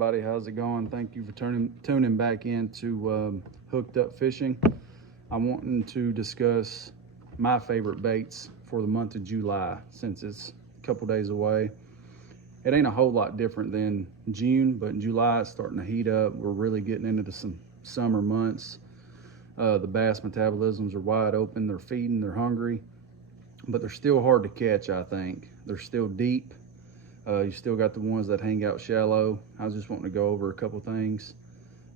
everybody, how's it going? Thank you for tuning back into Hooked Up Fishing. I'm wanting to discuss my favorite baits for the month of July, since it's a couple days away. It ain't a whole lot different than June, but in July it's starting to heat up. We're really getting into some summer months. The bass metabolisms are wide open, they're feeding, they're hungry, but they're still hard to catch. I think they're still deep. You still got the ones that hang out shallow. I was just wanting to go over a couple things.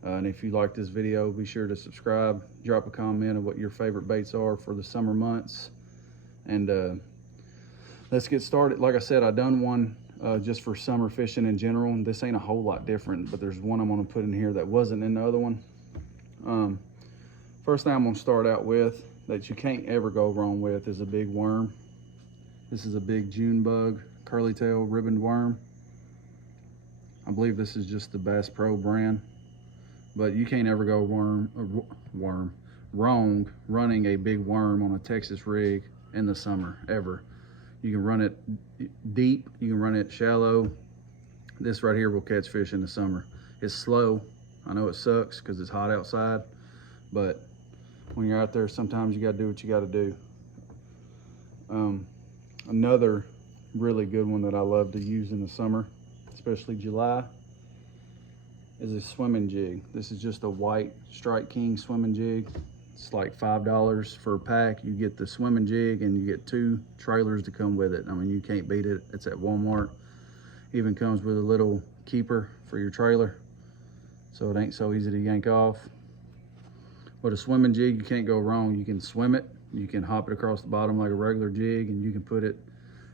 And if you like this video, be sure to subscribe, drop a comment of what your favorite baits are for the summer months. And let's get started. Like I said, I done one just for summer fishing in general. And this ain't a whole lot different, but there's one I'm gonna put in here that wasn't in the other one. First thing I'm gonna start out with that you can't ever go wrong with is a big worm. This is a big June bug, curly tail ribboned worm. I believe this is just the Bass Pro brand, but you can't ever go wrong running a big worm on a Texas rig in the summer, ever. You can run it deep, you can run it shallow. This right here will catch fish in the summer. It's slow. I know it sucks because it's hot outside, but when you're out there, sometimes you got to do what you got to do. Another really good one that I love to use in the summer, especially July, is a swimming jig. This is just a white Strike King swimming jig. It's like $5 for a pack. You get the swimming jig and you get 2 trailers to come with it. I mean, you can't beat it. It's at Walmart. Even comes with a little keeper for your trailer, so it ain't so easy to yank off. With a swimming jig, you can't go wrong. You can swim it, you can hop it across the bottom like a regular jig, and you can put it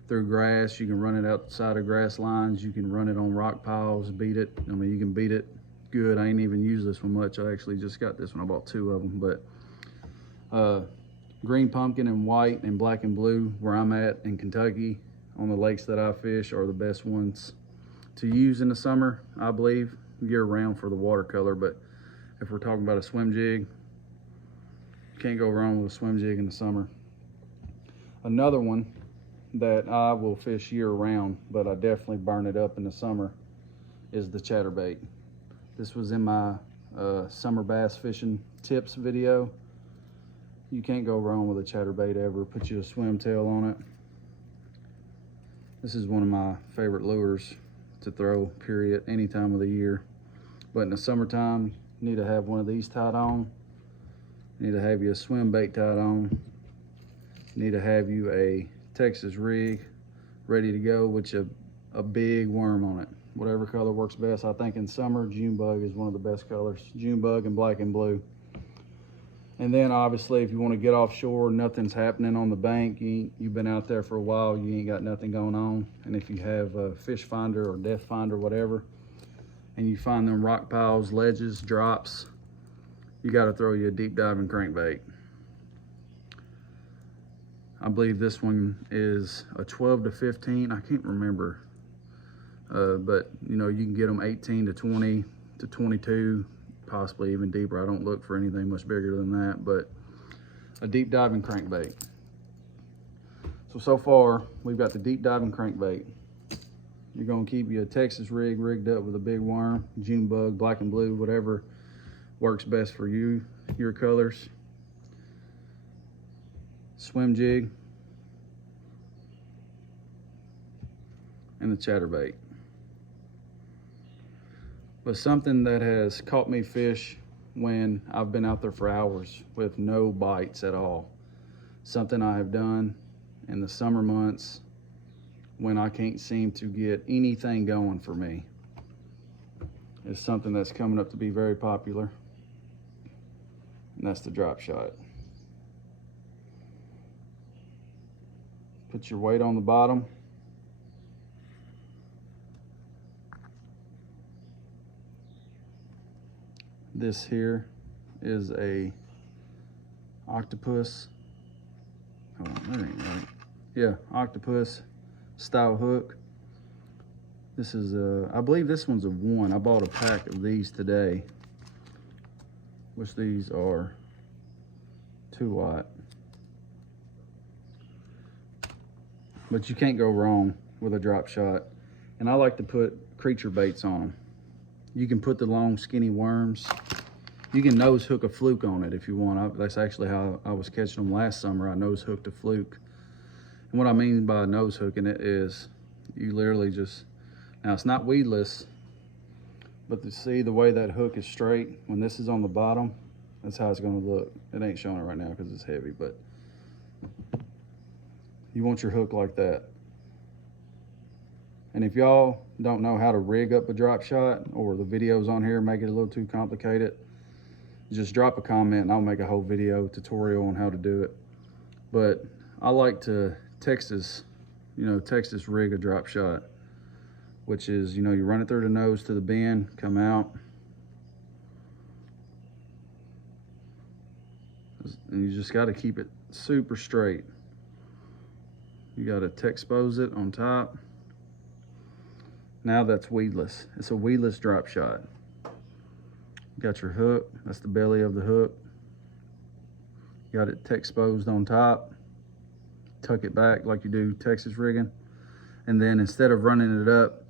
through grass. You can run it outside of grass lines. You can run it on rock piles, beat it. I mean, you can beat it good. I ain't even used this one much. I actually just got this one. I bought 2 of them, but green pumpkin and white and black and blue, where I'm at in Kentucky on the lakes that I fish, are the best ones to use in the summer, I believe, year round for the watercolor. But if we're talking about a swim jig, can't go wrong with a swim jig in the summer. Another one that I will fish year round, but I definitely burn it up in the summer, is the chatterbait. This was in my summer bass fishing tips video. You can't go wrong with a chatterbait ever. Put you a swim tail on it. This is one of my favorite lures to throw, period, any time of the year. But in the summertime, you need to have one of these tied on. You need to have you a swim bait tied on. You need to have you a Texas rig ready to go with a big worm on it. Whatever color works best. I think in summer, June bug is one of the best colors. June bug and black and blue. And then obviously, if you want to get offshore, nothing's happening on the bank, you've been out there for a while, you ain't got nothing going on. And if you have a fish finder or depth finder, whatever, and you find them rock piles, ledges, drops, you got to throw you a deep diving crankbait. I believe this one is a 12 to 15. I can't remember. But you know, you can get them 18 to 20 to 22, possibly even deeper. I don't look for anything much bigger than that, but a deep diving crankbait. So far, we've got the deep diving crankbait. You're gonna keep you a Texas rig rigged up with a big worm, June bug, black and blue, whatever works best for you, your colors. Swim jig and the chatterbait. But something that has caught me fish when I've been out there for hours with no bites at all, something I have done in the summer months when I can't seem to get anything going for me, is something that's coming up to be very popular, and that's the drop shot. Put your weight on the bottom. This here is a octopus. Hold on, that ain't right. Yeah, octopus style hook. This is I believe this one's a 1. I bought a pack of these today, which these are 2-aught. But you can't go wrong with a drop shot. And I like to put creature baits on them. You can put the long skinny worms. You can nose hook a fluke on it if you want. That's actually how I was catching them last summer. I nose hooked a fluke. And what I mean by nose hooking it is you literally just, now it's not weedless, but to see the way that hook is straight, when this is on the bottom, that's how it's gonna look. It ain't showing it right now because it's heavy, but you want your hook like that. And if y'all don't know how to rig up a drop shot, or the videos on here make it a little too complicated, just drop a comment and I'll make a whole video tutorial on how to do it. But I like to Texas rig a drop shot, which is, you run it through the nose to the bend, come out, and you just got to keep it super straight. You got to Texpose it on top. Now that's weedless. It's a weedless drop shot. You got your hook, that's the belly of the hook. You got it Texposed on top. Tuck it back like you do Texas rigging. And then instead of running it up,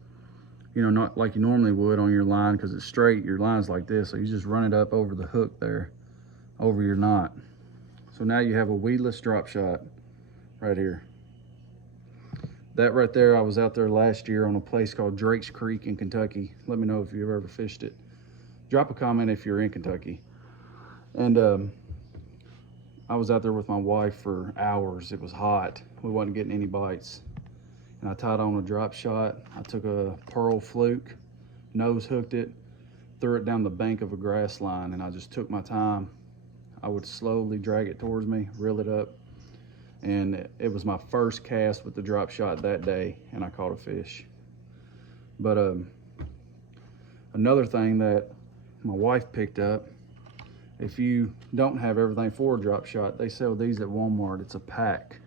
not like you normally would on your line because it's straight, your line's like this, so you just run it up over the hook there, over your knot. So now you have a weedless drop shot right here. That right there, I was out there last year on a place called Drake's Creek in Kentucky. Let me know if you've ever fished it. Drop a comment if you're in Kentucky. And I was out there with my wife for hours. It was hot. We wasn't getting any bites. And I tied on a drop shot. I took a pearl fluke, nose hooked it, threw it down the bank of a grass line, and I just took my time. I would slowly drag it towards me, reel it up, and it was my first cast with the drop shot that day, and I caught a fish. But another thing that my wife picked up, if you don't have everything for a drop shot, they sell these at Walmart. It's a pack,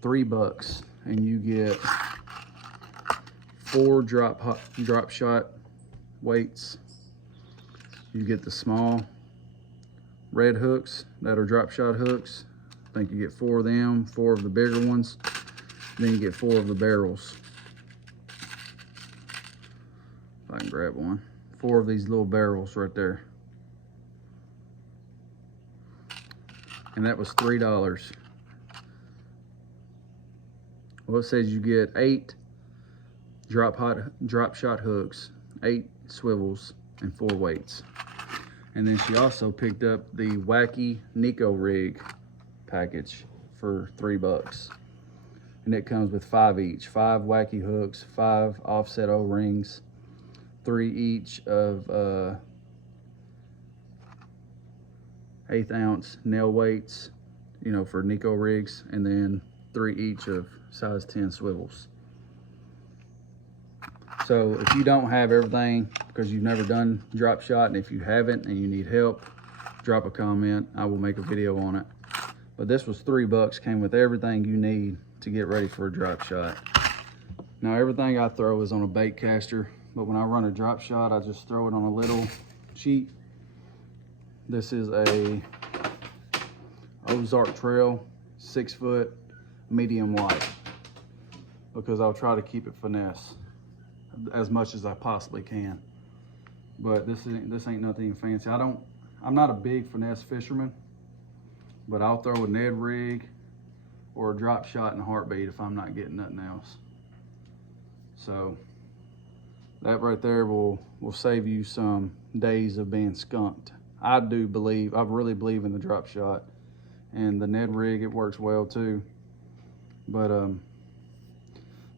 $3, and you get 4 drop shot weights. You get the small red hooks that are drop shot hooks. I think you get 4 of them, 4 of the bigger ones. Then you get 4 of the barrels. If I can grab one. 4 of these little barrels right there. And that was $3. Well, it says you get 8 drop shot hooks, 8 swivels, and 4 weights. And then she also picked up the Wacky Nico rig package for $3. And it comes with 5 each, 5 Wacky hooks, 5 offset O-rings, 3 each of 1/8 ounce nail weights, for Nico rigs, and then 3 each of size 10 swivels. So if you don't have everything because you've never done drop shot, and if you haven't and you need help, drop a comment. I will make a video on it. But this was $3, came with everything you need to get ready for a drop shot. Now everything I throw is on a bait caster, but when I run a drop shot, I just throw it on a little sheet. This is a Ozark Trail 6-foot medium light, because I'll try to keep it finesse as much as I possibly can. But this ain't nothing fancy. I'm not a big finesse fisherman, but I'll throw a Ned rig or a drop shot in a heartbeat if I'm not getting nothing else. So that right there will save you some days of being skunked. I really believe in the drop shot, and the Ned rig, it works well too. But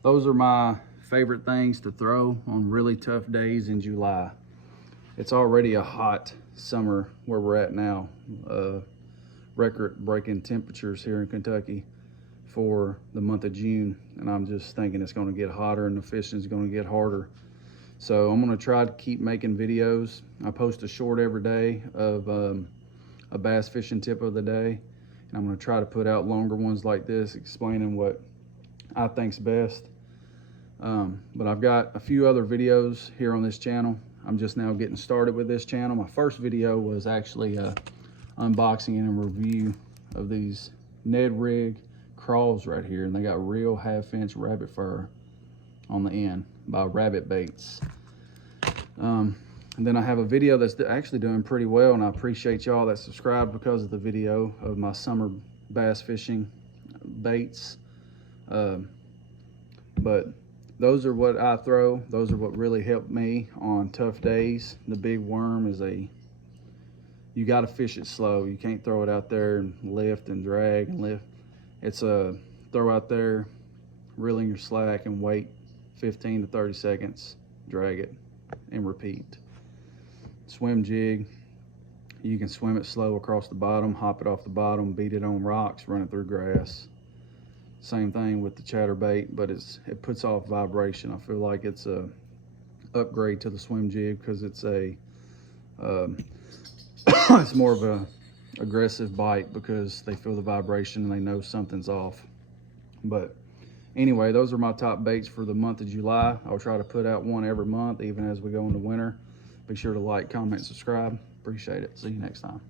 those are my favorite things to throw on really tough days in July. It's already a hot summer where we're at now. Record-breaking temperatures here in Kentucky for the month of June, and I'm just thinking it's going to get hotter and the fishing is going to get harder. So I'm going to try to keep making videos. I post a short every day of a bass fishing tip of the day, and I'm going to try to put out longer ones like this explaining what I think's best. But I've got a few other videos here on this channel. I'm just now getting started with this channel. My first video was actually unboxing and a review of these Ned rig crawls right here, and they got real 1/2 inch rabbit fur on the end by Rabbit Baits. And then I have a video that's actually doing pretty well, and I appreciate y'all that subscribed because of the video of my summer bass fishing baits. But those are what I throw. Those are what really help me on tough days. The big worm is you got to fish it slow. You can't throw it out there and lift and drag and lift. It's a throw out there, reel in your slack, and wait 15 to 30 seconds, drag it, and repeat. Swim jig, you can swim it slow across the bottom, hop it off the bottom, beat it on rocks, run it through grass. Same thing with the chatterbait, but it puts off vibration. I feel like it's a upgrade to the swim jig because it's it's more of a aggressive bite because they feel the vibration and they know something's off. But anyway, those are my top baits for the month of July. I'll try to put out one every month, even as we go into winter. Be sure to like, comment, subscribe. Appreciate it. See you next time.